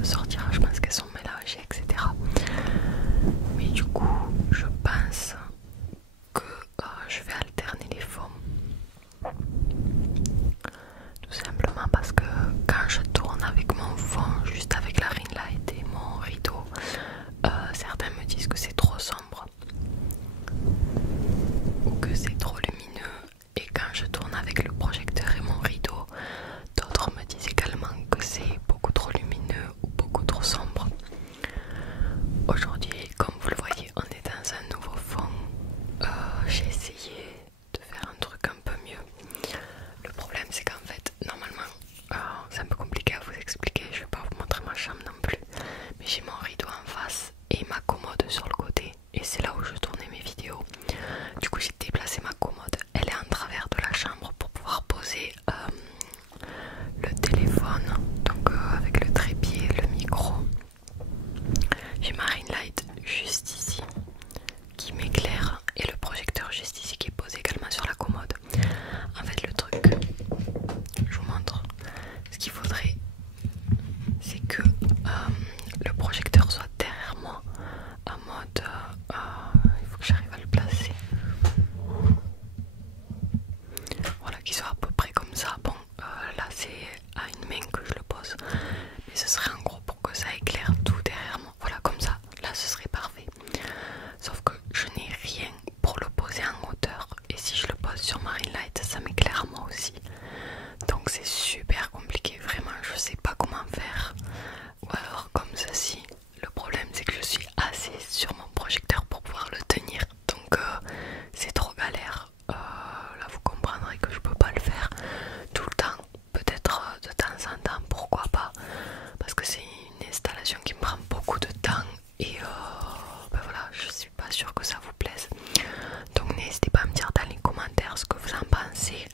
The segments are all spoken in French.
vidéo sortira, je pense qu'elles sont mélangées, etc. Mais du coup, je pense que je vais alterner les fonds. Tout simplement parce que quand je tourne avec mon fond, juste avec la ring light et mon rideau, certains me disent que c'est trop sombre ou que c'est trop lumineux, et quand je tourne avec le projecteur et mon rideau, d'autres me disent également que c'est beaucoup trop lumineux ou beaucoup trop sombre. Aujourd'hui, comme vous le voyez, on est dans un nouveau fond. J'ai essayé de faire un truc un peu mieux. Le problème c'est qu'en fait, normalement, c'est un peu compliqué à vous expliquer, je vais pas vous montrer ma chambre non plus, mais j'ai mon rideau en face et ma commode sur le côté, et c'est là où je tournais mes vidéos. Du coup j'ai déplacé ma commode, elle est en travers de la chambre pour pouvoir poser le téléphone, donc avec le trépied, le micro. J'ai ma ring light juste ici qui m'éclaire et le projecteur juste ici qui est posé également sur la commode. En fait le truc, je vous montre, ce qu'il faudrait c'est que le projecteur soit derrière moi en mode il faut que j'arrive à le placer, voilà, qu'il soit à peu près comme ça. Bon là c'est à une main que je le pose, mais ce serait en gros pour que ça éclaire tout derrière moi, voilà, comme ça, là ce serait parfait. Sauf que je n'ai rien pour le poser en hauteur, et si je le pose sur ma ring light ça m'éclaire moi aussi, donc c'est super compliqué, vraiment je sais pas comment faire. Ou alors comme ceci. Le problème c'est que je suis assise sur mon projecteur pour pouvoir le tenir, donc c'est trop galère. Là vous comprendrez que je peux pas le faire tout le temps, peut-être de temps en temps, pourquoi pas, parce que c'est une installation qui me prend beaucoup de temps, et ben voilà, je suis pas sûre que ça vous plaise. Donc n'hésitez pas à me dire dans les commentaires ce que vous en pensez,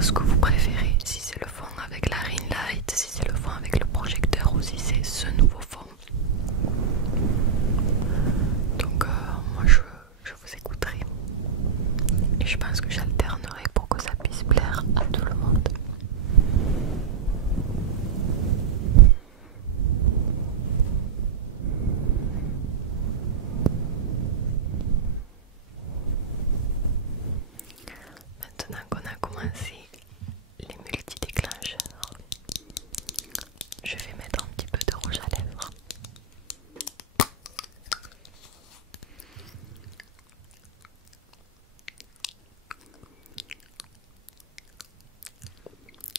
ce que vous préférez, si c'est le fond avec la ring light, si c'est le fond avec le projecteur, ou si c'est ce nouveau fond. Donc moi je vous écouterai et je pense que j'alternerai pour que ça puisse plaire à tout le monde. Maintenant qu'on a commencé les multidéclencheurs, je vais mettre un petit peu de rouge à lèvres.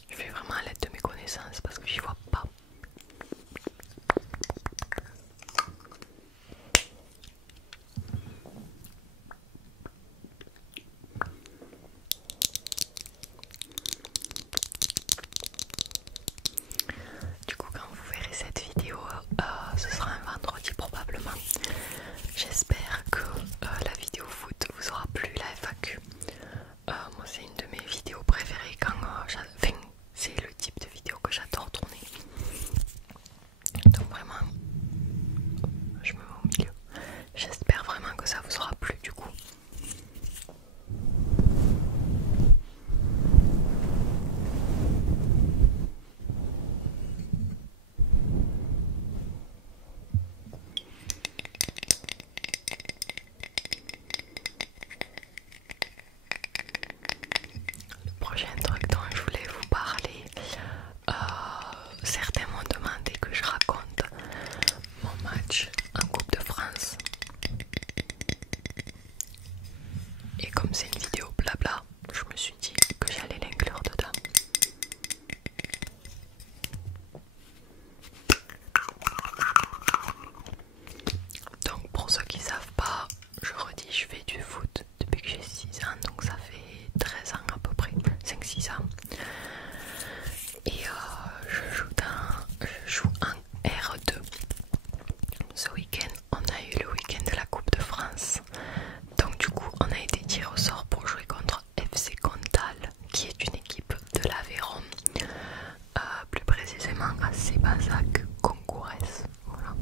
Je fais vraiment à l'aide de mes connaissances parce que j'y vois pas. Du coup, quand vous verrez cette vidéo, ce sera un vendredi probablement. J'espère que la vidéo foot vous aura plu, la FAQ. Moi c'est une de mes vidéos préférées quand c'est le type de vidéo que j'adore tourner. Donc vraiment, je me mets au milieu. J'espère vraiment que ça vous aura plu du coup. Le prochain truc dont je voulais vous parler, certains m'ont demandé que je raconte mon match en Coupe de France. Et comme c'est une vidéo blabla, je me suis dit que j'allais l'inclure dedans. Donc pour ceux qui savent pas, je redis, je fais du foot depuis que j'ai 6 ans, donc ça fait 13 ans à peu près, 5-6 ans. Et je joue en R2. Ce week-end, on a eu le week-end de la Coupe de France. Donc du coup, on a été tiré au sort pour jouer contre FC Comtal, qui est une équipe de l'Aveyron, plus précisément à Sébazac Concourès. Voilà,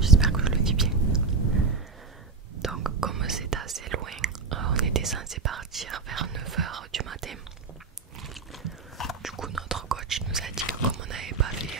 j'espère que je le dis bien. Donc comme c'est assez loin, on était censé partir vers 9 h du matin. Du coup notre coach nous a dit que comme on n'avait pas fait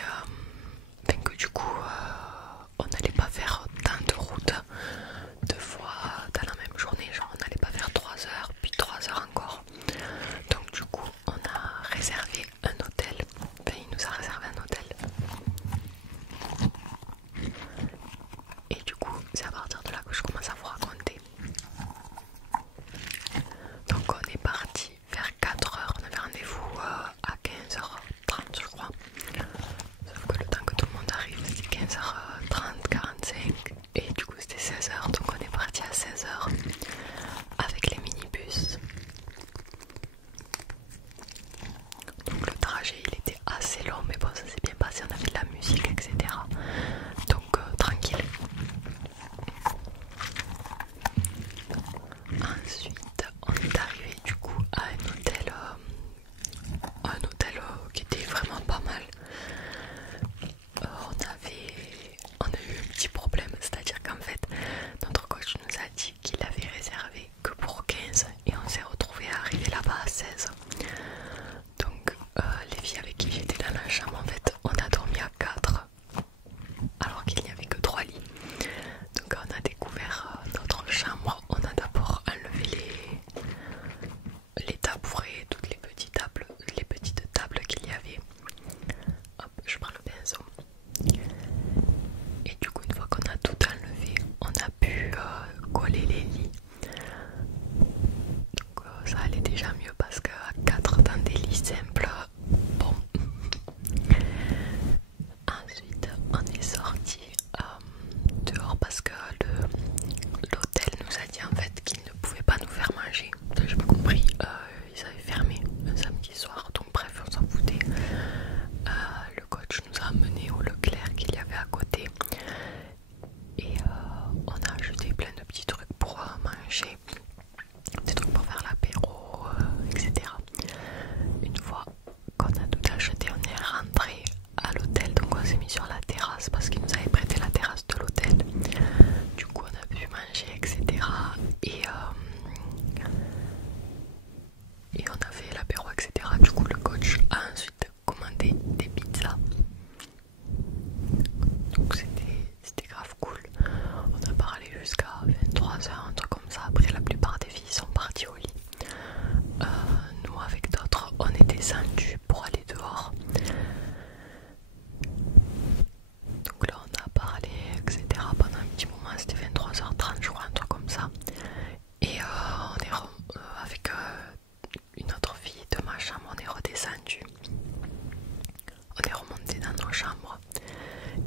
chambre.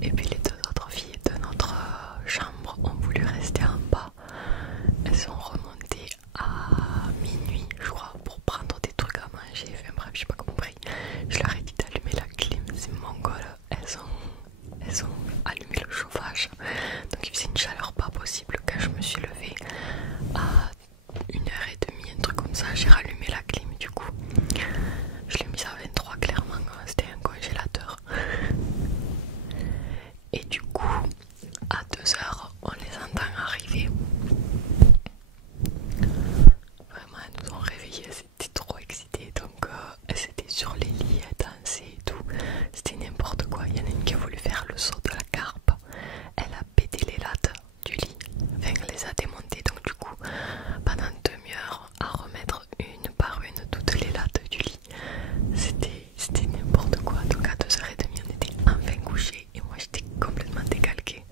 Et puis les deux autres filles de notre chambre ont voulu rester en bas. Elles sont remontées à minuit, je crois, pour prendre des trucs à manger. Enfin bref, j'ai pas compris. Je leur ai dit d'allumer la clim, c'est mongol. Elles ont allumé le chauffage. Donc il faisait une chaleur pas possible. Quand je me suis levée à 1h30, un truc comme ça, j'ai rallumé la clim du coup. Je l'ai mise à 23 clairement, c'était un congélateur. Et du coup, à 2h, on les entend arriver. Vraiment, elles nous ont réveillées, elles étaient trop excitées. Donc, elles étaient sur les lits, elles dansaient et tout. C'était n'importe quoi. Il y en a une qui a voulu faire le saut de la carpe. Elle a pété les lattes du lit. Enfin, elle les a démontées. Donc, du coup, pendant une demi-heure, à remettre une par une toutes les lattes du lit. C'était n'importe quoi. Donc, à 2h30, on était enfin couchés. Et moi, j'étais complètement décalquée.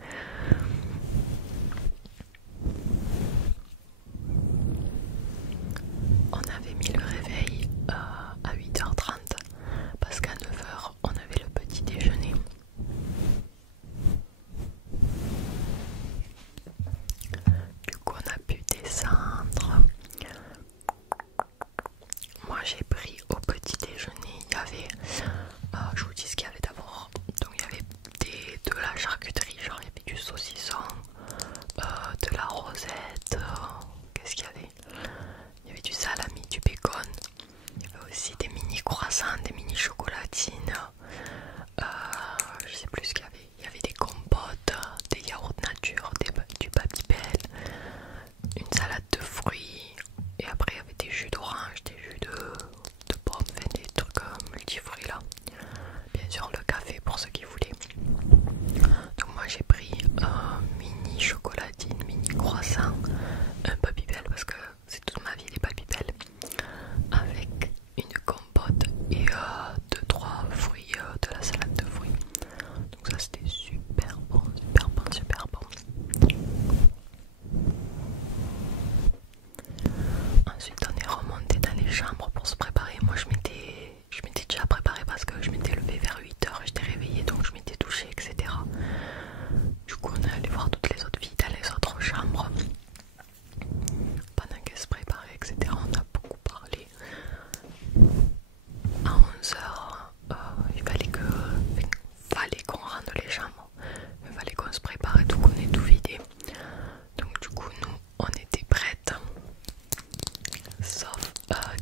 On avait mis le réveil à 8h30 parce qu'à 9h on avait le petit déjeuner. Du coup on a pu descendre. Moi j'ai pris au petit déjeuner, il y avait, je vous dis ce qu'il y avait d'abord. Donc il y avait de la charcuterie, genre il y avait du saucisson, de la rosette, qu'est-ce qu'il y avait? Il y avait du salami, du bacon, il y avait aussi des mini croissants, des mini chocolatines, je sais plus ce qu'il y avait. Il y avait des compotes, des yaourts nature, du Babybel, une salade de fruits, et après il y avait des jus d'orange, des jus de pommes, enfin, des trucs multifruits là. Bien sûr le café pour ceux qui voulaient. Donc moi j'ai pris un mini chocolatine, mini croissant, un Babybel parce que c'est toute ma vie les Babybel, avec une compote et 2-3 fruits, de la salade de fruits. Donc ça c'était super bon, super bon, super bon. Ensuite on est remonté dans les chambres pour se préparer. Moi je m'étais déjà préparée parce que je m'étais levée vers 8h, j'étais réveillée donc je m'étais touchée, etc. Du coup on est allé voir toutes les autres filles dans les autres chambres. Pendant qu'elles se préparaient, etc. On a beaucoup parlé. À 11h, il fallait qu'on rende les chambres. Il fallait qu'on se prépare et tout, qu'on ait tout vidé. Donc du coup nous on était prêtes. Sauf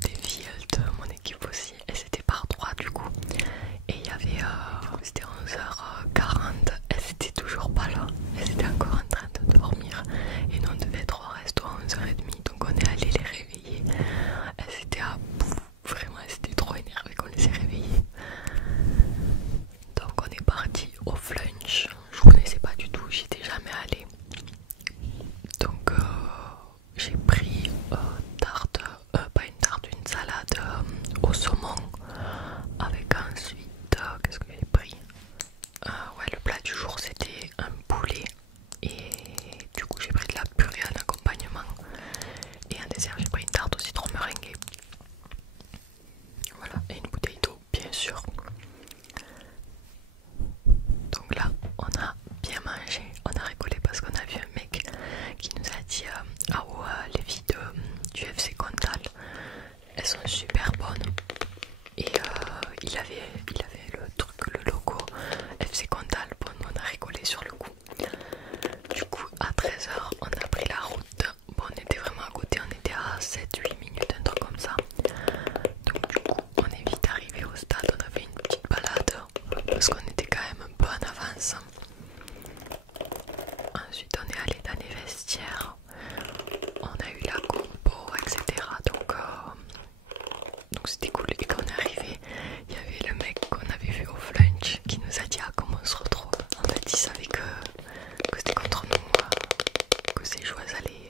des filles de mon équipe aussi. Elles étaient par 3 du coup. Et il y avait c'était 11h40. Elles étaient toujours pas là. Elles étaient encore en train de dormir. Et nous on devait être au resto à 11h30. Donc on est allé les réveiller. Elles étaient à bout. Vraiment elles étaient trop énervées qu'on les ait réveillées. Donc on est parti au flunch. Je connaissais pas du tout, j'y étais jamais allée. Donc j'ai pris tarte, pas une tarte, une salade au saumon. Avec ensuite, qu'est-ce que j'ai pris? Ouais, le plat du jour c'était un poulet. Et du coup j'ai pris de la purée en accompagnement. Et un dessert, j'ai pris une tarte au citron meringuée. Voilà, et une bouteille d'eau bien sûr. Donc là on a bien mangé, on a rigolé parce qu'on a vu un mec qui nous a dit ah ouais, les filles du FC Cantal elles sont super bonnes. Et il avait le truc, le logo FC Cantal. Bon, on a rigolé sur le coup. Du coup à 13h on a pris la route. Bon, on était vraiment à côté, on était à 7-8 minutes, un truc comme ça. Donc du coup on est vite arrivé au stade, on a fait une petite balade parce qu'on était quand même un peu en avance. Ensuite on est allé dans les vestiaires, on a eu la compo, etc. Donc c'était cool. Et quand on est arrivé, il y avait le mec qu'on avait vu au flunch qui nous a dit ah comment on se retrouve. En fait il savait que c'était contre nous, que ces joueuses allaient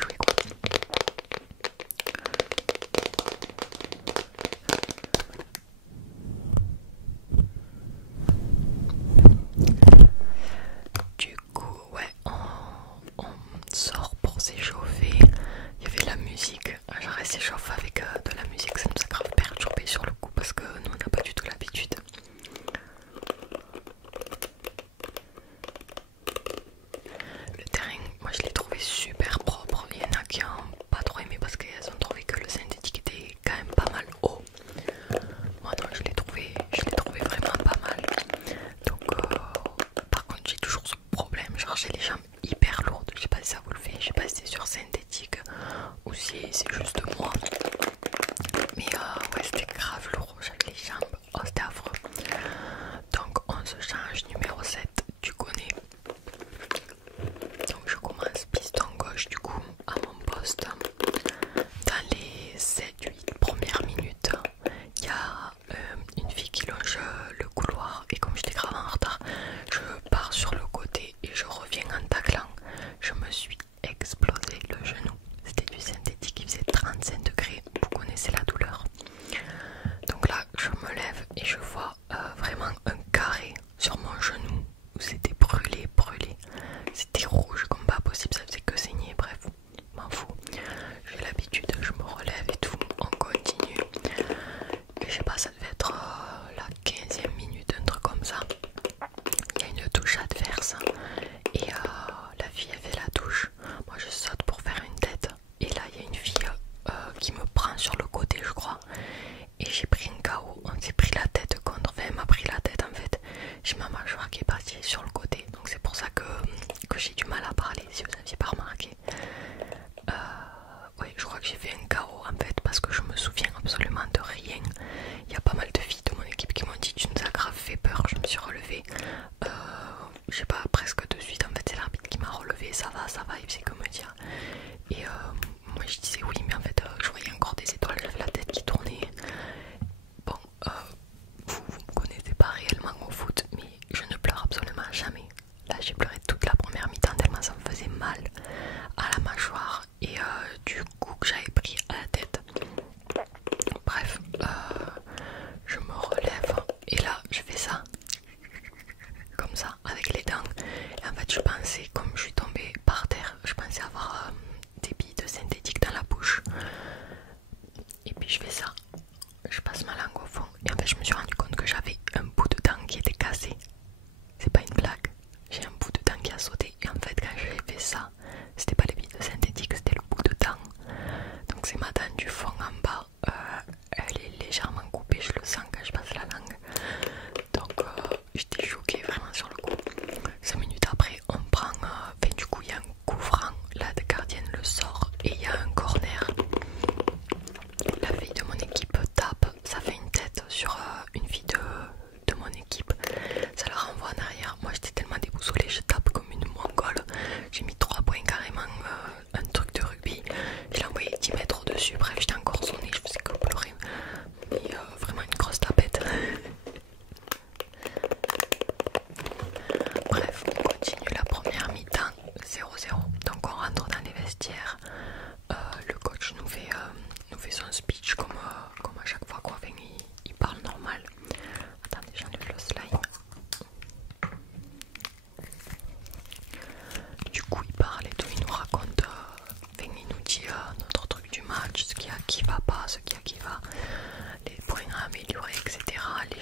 jouer quoi.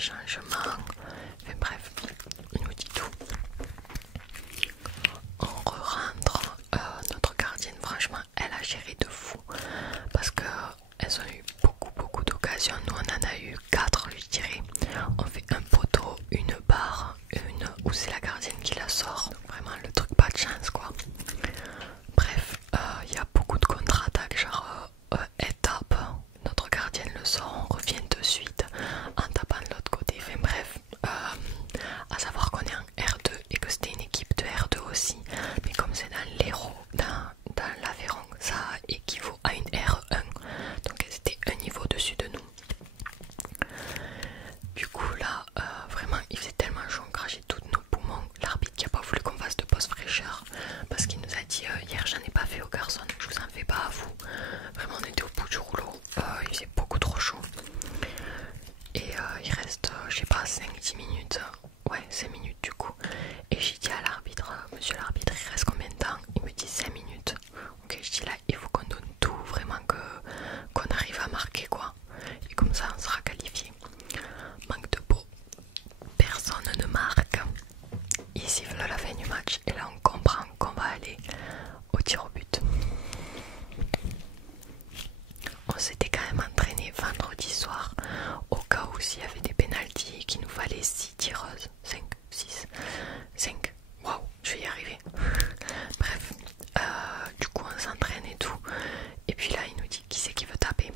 changements. Enfin bref, il nous dit tout. On rentre. Notre gardienne, franchement, elle a géré de fou. Parce que elles ont eu beaucoup d'occasions. Nous, on en a eu 4, je dirais. On fait un poteau, une barre, une où c'est la gardienne qui la sort. Donc vraiment, le truc pas de chance, quoi. Bref, il y a beaucoup de contre-attaques, genre elle tape, notre gardienne le sort, on revient de suite en tapant de l'autre côté. Enfin bref, à savoir qu'on est en R2 et que c'était une équipe de R2 aussi, mais comme c'est dans l'Hérault, dans l'Aveyron, ça équivaut à une R1, donc c'était un niveau au-dessus de nous. Du coup là, vraiment il faisait tellement chaud, on crachait tous nos poumons. L'arbitre qui a pas voulu qu'on fasse de pause fraîcheur parce qu'il nous a dit hier j'en ai pas fait aux garçons, je vous en fais pas à vous. Vraiment on était au bout du rouleau, il faisait beaucoup trop chaud. Et il reste je sais pas 5-10 minutes, ouais 5 minutes du coup. Et j'ai dit à l'arbitre, monsieur l'arbitre il reste combien de temps? Il me dit 5 minutes. Ok, je dis là il faut qu'on donne tout, vraiment qu'on arrive à marquer quoi. Et comme ça on sera qualifié. Manque de peau, personne ne marque. Il siffle la fin du match et là on comprend qu'on va aller au tir au but. On s'était quand même entraîné vendredi soir au cas où s'il y avait des pénaltys qu'il nous fallait 6 tireuses, 5, 6, 5. Waouh, je vais y arriver. Bref, du coup on s'entraîne et tout. Et puis là il nous dit qui c'est qui veut taper.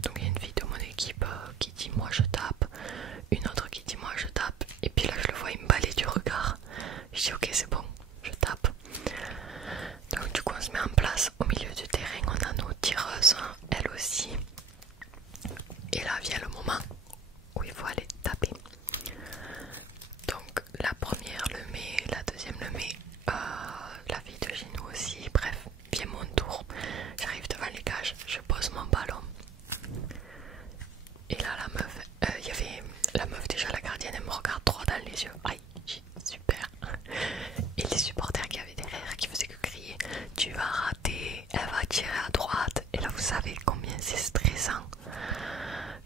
Donc il y a une fille de mon équipe qui dit moi je tape, une autre qui dit moi je tape, et puis là je le vois il me balaye du regard. Je dis ok c'est bon, je tape. Donc du coup on se met en place au milieu du terrain, on a nos tireuses, elles aussi. Et là vient le moment où il faut aller taper. Donc la première le met, la deuxième le met, la fille de chez nous aussi, bref, vient mon tour. J'arrive devant les cages, je pose mon ballon. Et là la meuf, il y avait la meuf déjà, la gardienne, elle me regarde droit dans les yeux. Aïe, super. Et les supporters qui avaient derrière qui faisaient que crier tu vas rater, elle va tirer à droite. Et là vous savez combien c'est stressant.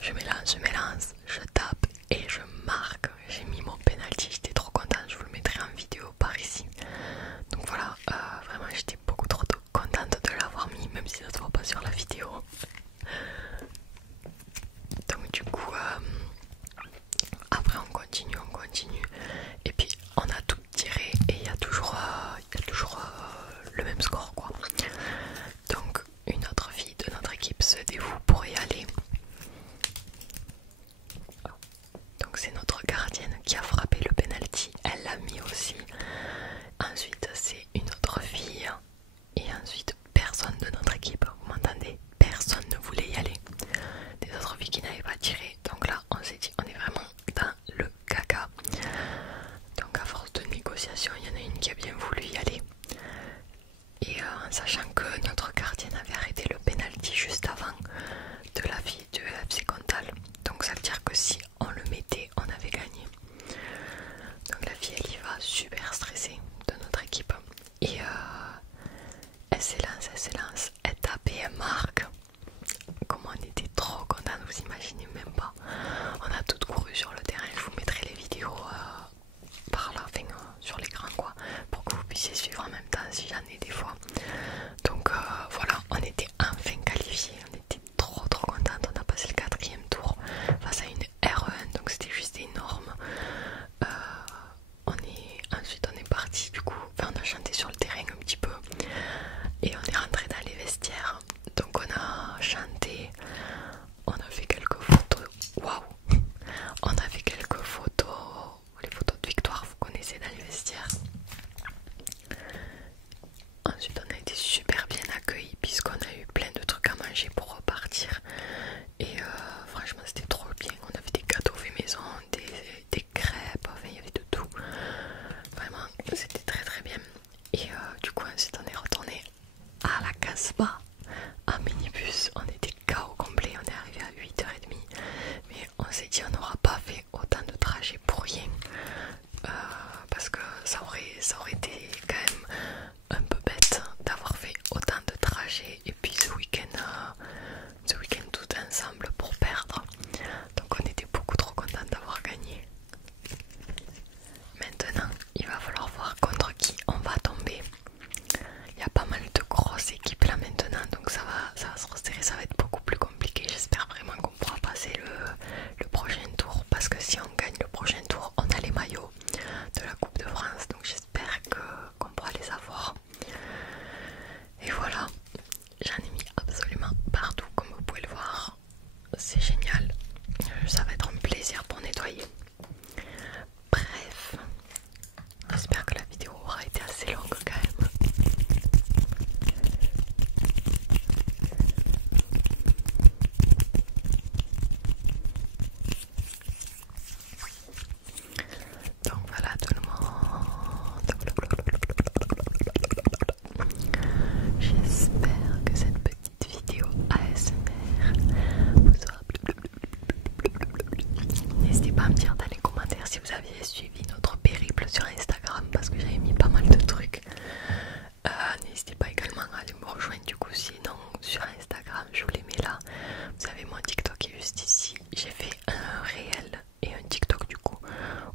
Je m'élance, je tape et je marque. J'ai mis mon penalty, j'étais trop contente, je vous le mettrai en vidéo par ici. Donc voilà, vraiment j'étais beaucoup trop contente de l'avoir mis, même si ça ne se voit pas sur la vidéo. Donc du coup après on continue et puis on a tout tiré et il y a toujours le même score quoi. Donc une autre fille de notre équipe se dévoue pour y aller. Donc c'est notre gardienne qui a frappé le penalty, elle l'a mis aussi. Ensuite c'est une autre fille et ensuite personne de notre équipe, vous m'entendez, personne ne voulait y aller. Des autres filles qui n'avaient pas tiré. Donc là on s'est dit on est vraiment dans le caca. Donc à force de négociation il y en a une qui a bien voulu y aller. Et en sachant que notre gardienne avait arrêté le penalty juste avant de la fille de FC Comtal. Donc ça veut dire que si on le mettait on avait gagné. Donc la fille elle y va super stressée.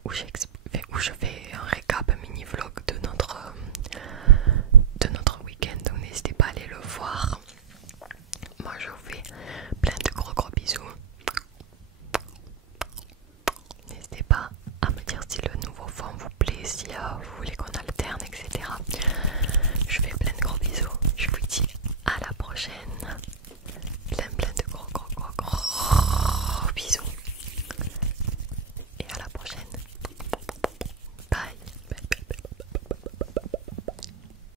où je fais un récap, un mini vlog